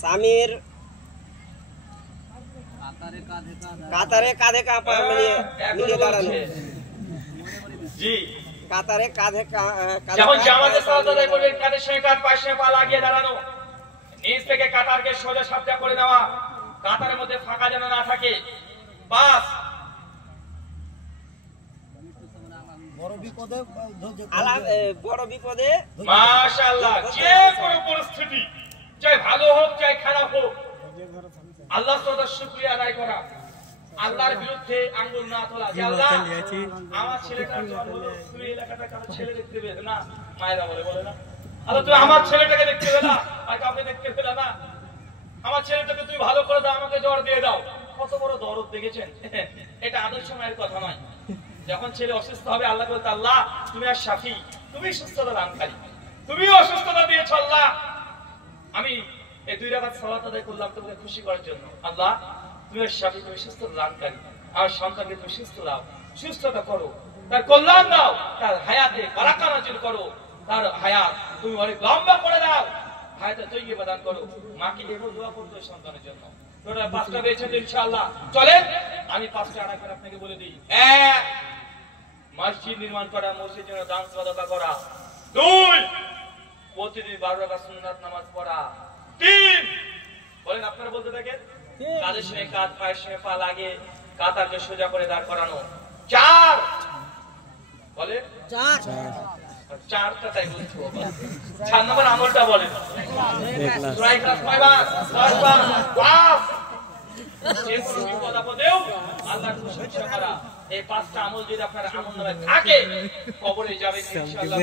স্বামীর কাতারে কাঁধে পা মিলিয়ে দাঁড়ানো। জি, কাতারে কাঁধে যেমন জামাতে সালাত আদায় করবেন, কাঁধের সঙ্গে কাঁধ, পায়ের সঙ্গে পা লাগিয়ে দাঁড়ানো। নিচ থেকে কাতারকে সোজা সাপটা করে নেওয়া, কাতারের মধ্যে ফাঁকা যেন না থাকে। বাস বড় বিপদে মাশাআল্লাহ, যে কোনো পরিস্থিতি, চাই ভালো হোক চাই খারাপ হোক, আল্লাহ তাআলার শুকরিয়া আদায় করা, আল্লাহর বিরুদ্ধে আঙ্গুল না তোলা। যে আল্লাহ, আমার ছেলেটার জন্ম হলো, তুমি এলাকাটা কারো ছেলে দেখতে পেলে না, মায়েরা বলে না, আল্লাহ তুমি আমার ছেলেটাকে দেখতে পেলে না, আর কাউকে দেখতে পেলে না, আমার ছেলেটাকে তুমি ভালো করে দাও, আমাকে জ্বর দিয়ে দাও। কত বড় দরদ দেখেছেন? এটা আদর্শ মায়ের কথা নয়। যখন ছেলে অসুস্থ হবে, আল্লাহ বলতে, আল্লাহ তুমি আর শাফি, তুমি সুস্থতা দানকারী, তুমি অসুস্থতা দিয়েছ আল্লাহ, আমি এই 2 রাকাত সালাত আদায় করলাম তোমাকে খুশি করার জন্য। আল্লাহ তুমি আর শাফি, তুমি সুস্থতা দানকারী, আমার সন্তানকে তুমি সুস্থ দাও, সুস্থতা করো, তার কল্যাণ দাও, তার হায়াতে বারাকা নাজিল করো, তার হায়াত তুমি অনেক লম্বা করে দাও, হায়াতে তৈয়বা দান করো। মাকে এভাবে দোয়া করতে সন্তানের জন্য। তোমরা 5টা পেয়েছেন ইনশাআল্লাহ। চলেন আমি 5টা আরেকবার আপনাকে বলে দিই। 1, মসজিদ নির্মাণ করা, মসজিদের জন্য দান সাদাকা করা। 2, প্রতিদিন 12 রাকাত সুন্নাত নামাজ পড়া। 3, বলেন আপনারা বলতে থাকেন, কাঁধের সঙ্গে কাঁধ, পায়ের সঙ্গে পা লাগিয়ে কাতারকে সোজা করে দাঁড় করানো। 4, বলেন 4টা তাই বলছো। 4 নম্বর আমলটা বলেন, সূরা ইখলাস 9 বার, 10 বার, 5, যে কোনো বিপদ আপদেও আল্লাহর প্রশংসা করা। এই 5টা আমল যদি আপনার আমলনামায় থাকে, কবরে যাবেন ইনশাআল্লাহ,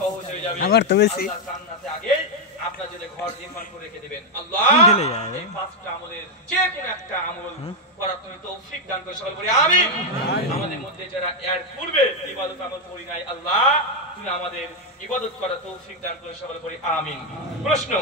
সহজ হয়ে যাবে। আমার তো বেশি জান্নাতে আগে আপনার যদি ঘর নির্মাণ করে রেখে দিবেন। আল্লাহ এই 5টা আমলের যে কোনো একটা আমল করার তুমি তৌফিক দান করে সকল বলি আমিন। আমাদের মধ্যে যারা এর পূর্বে ইবাদত আমল করি নাই, আল্লাহ তুমি আমাদের ইবাদত করার তৌফিক দান করে সকল বলি আমিন। প্রশ্ন,